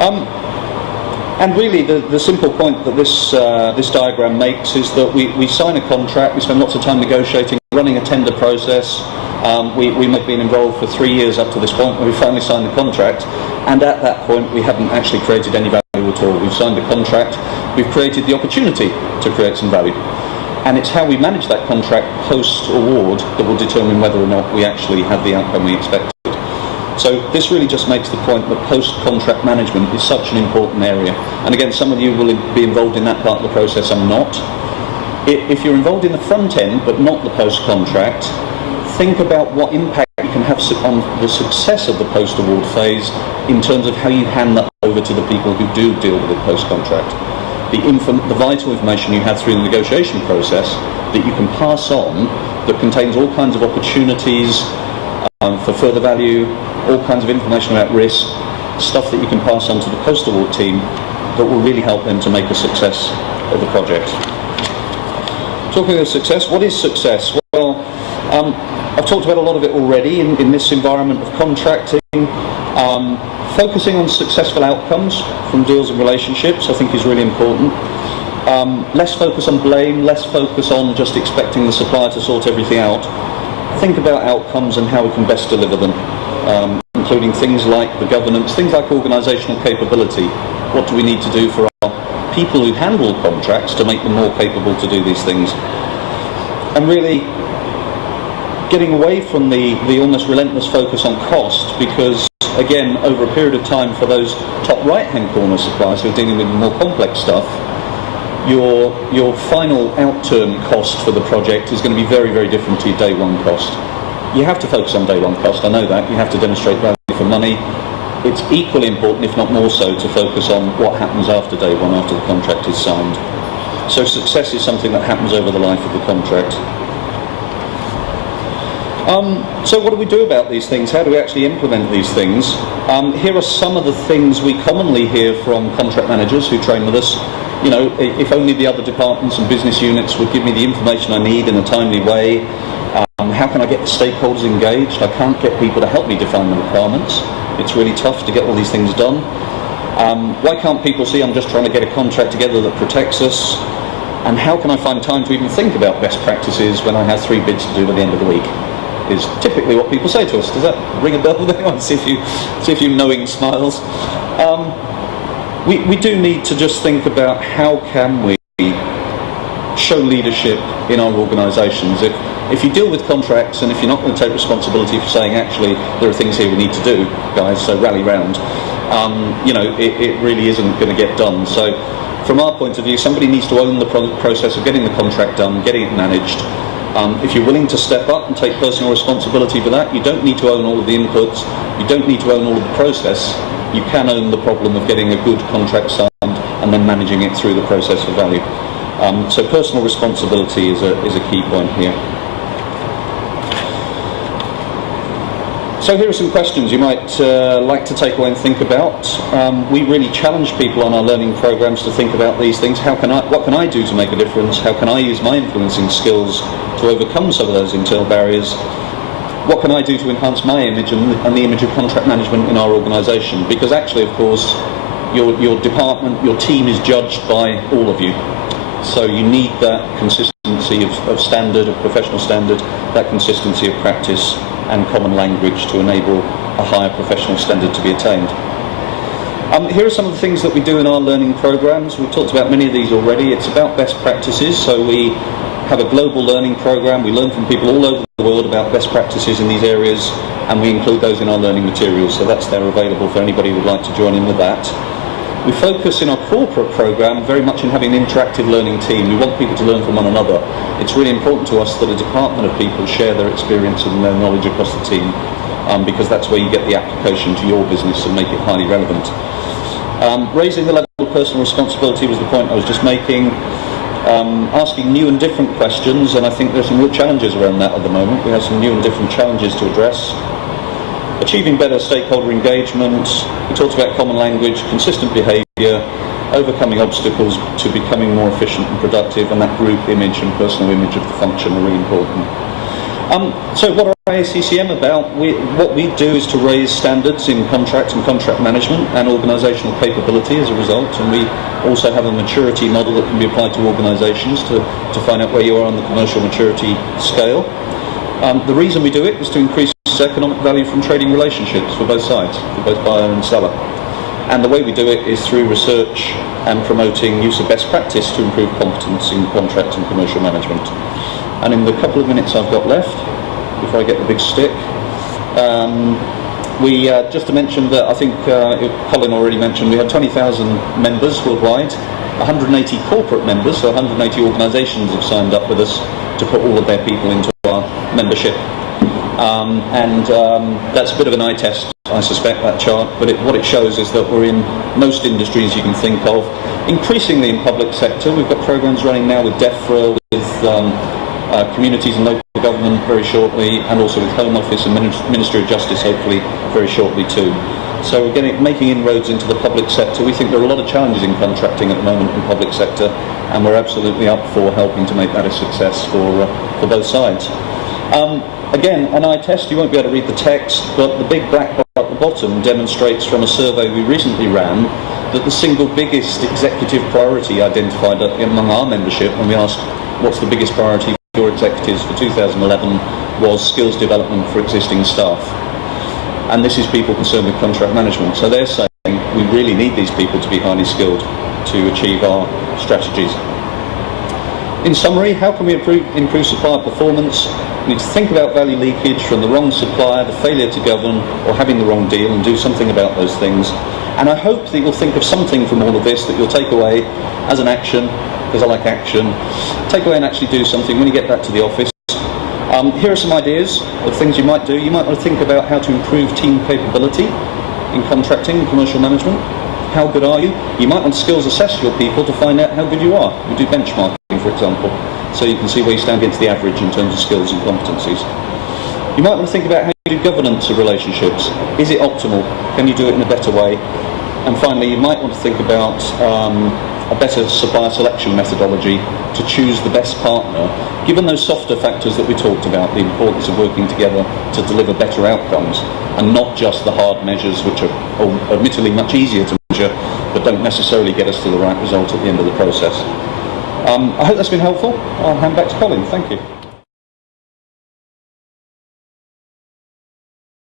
And really, the simple point that this diagram makes is that we sign a contract, we spend lots of time negotiating, running a tender process. We might have been involved for 3 years up to this point where we finally signed the contract, and at that point we haven't actually created any value at all. We've signed a contract, we've created the opportunity to create some value. And it's how we manage that contract post-award that will determine whether or not we actually have the outcome we expected. So this really just makes the point that post-contract management is such an important area. And again, some of you will be involved in that part of the process, I'm not. If you're involved in the front end but not the post-contract, think about what impact you can have on the success of the post-award phase in terms of how you hand that over to the people who do deal with it post-contract. The vital information you have through the negotiation process that you can pass on, that contains all kinds of opportunities for further value, all kinds of information about risk, stuff that you can pass on to the post-award team that will really help them to make a success of the project. Talking of success, what is success? Well, I've talked about a lot of it already in this environment of contracting. Focusing on successful outcomes from deals and relationships, I think, is really important. Less focus on blame, less focus on just expecting the supplier to sort everything out. Think about outcomes and how we can best deliver them, including things like the governance, things like organisational capability. What do we need to do for our people who handle contracts to make them more capable to do these things? And really getting away from the almost relentless focus on cost, because again, over a period of time, for those top right-hand corner suppliers who are dealing with more complex stuff, your final outturn cost for the project is going to be very, very different to your day one cost. You have to focus on day one cost, I know that. You have to demonstrate value for money. It's equally important, if not more so, to focus on what happens after day one, after the contract is signed. So success is something that happens over the life of the contract. So what do we do about these things? How do we actually implement these things? Here are some of the things we commonly hear from contract managers who train with us. You know, if only the other departments and business units would give me the information I need in a timely way. How can I get the stakeholders engaged? I can't get people to help me define the requirements. It's really tough to get all these things done. Why can't people see I'm just trying to get a contract together that protects us? And how can I find time to even think about best practices when I have 3 bids to do by the end of the week? Is typically what people say to us. Does that ring a bell with anyone? See if you knowing smiles. We do need to just think about how can we show leadership in our organisations. If you deal with contracts and if you're not going to take responsibility for saying, actually, there are things here we need to do, guys, so rally round, you know, it really isn't going to get done. So from our point of view, somebody needs to own the process of getting the contract done, getting it managed. If you're willing to step up and take personal responsibility for that, you don't need to own all of the inputs, you don't need to own all of the process. You can own the problem of getting a good contract signed and then managing it through the process of value. So personal responsibility is a key point here. So here are some questions you might like to take away and think about. We really challenge people on our learning programs to think about these things. What can I do to make a difference? How can I use my influencing skills to overcome some of those internal barriers? What can I do to enhance my image and the image of contract management in our organisation? Because actually, of course, your department, your team is judged by all of you. So you need that consistency of standard, of professional standard, that consistency of practice and common language to enable a higher professional standard to be attained. Here are some of the things that we do in our learning programs. We've talked about many of these already. It's about best practices. So we have a global learning program. We learn from people all over the world about best practices in these areas, and we include those in our learning materials. So that's there available for anybody who would like to join in with that. We focus in our corporate program very much in having an interactive learning team. We want people to learn from one another. It's really important to us that a department of people share their experience and their knowledge across the team, because that's where you get the application to your business and make it highly relevant. Raising the level of personal responsibility was the point I was just making. Asking new and different questions, and I think there's some real challenges around that at the moment. We have some new and different challenges to address. Achieving better stakeholder engagement. We talked about common language, consistent behaviour, overcoming obstacles to becoming more efficient and productive, and that group image and personal image of the function are really important. So what are AACCM about? What we do is to raise standards in contract and contract management and organisational capability as a result, and we also have a maturity model that can be applied to organisations to find out where you are on the commercial maturity scale. The reason we do it is to increase economic value from trading relationships for both sides, for both buyer and seller. And the way we do it is through research and promoting use of best practice to improve competence in contract and commercial management. And in the couple of minutes I've got left, before I get the big stick, just to mention that I think Colin already mentioned, we have 20,000 members worldwide, 180 corporate members, so 180 organisations have signed up with us to put all of their people into our membership. That's a bit of an eye test, I suspect, that chart, but what it shows is that we're in most industries you can think of, increasingly in public sector. We've got programs running now with DEFRA, with communities and local government very shortly, and also with Home Office and Ministry of Justice hopefully very shortly too. So we're making inroads into the public sector. We think there are a lot of challenges in contracting at the moment in the public sector, and we're absolutely up for helping to make that a success for both sides. Again, an eye test, you won't be able to read the text, but the big black bar at the bottom demonstrates from a survey we recently ran that the single biggest executive priority identified among our membership when we asked what's the biggest priority for your executives for 2011 was skills development for existing staff. And this is people concerned with contract management. So they're saying we really need these people to be highly skilled to achieve our strategies. In summary, how can we improve supplier performance? We need to think about value leakage from the wrong supplier, the failure to govern, or having the wrong deal, and do something about those things. And I hope that you'll think of something from all of this that you'll take away as an action, because I like action. Take away and actually do something when you get back to the office. Here are some ideas of things you might do. You might want to think about how to improve team capability in contracting and commercial management. How good are you? You might want to skills assess your people to find out how good you are. We do benchmarking, for example, so you can see where you stand against the average in terms of skills and competencies. You might want to think about how you do governance of relationships. Is it optimal? Can you do it in a better way? And finally, you might want to think about a better supplier selection methodology to choose the best partner, given those softer factors that we talked about, the importance of working together to deliver better outcomes, and not just the hard measures, which are admittedly much easier to measure, but don't necessarily get us to the right result at the end of the process. I hope that's been helpful. I'll hand back to Colin. Thank you.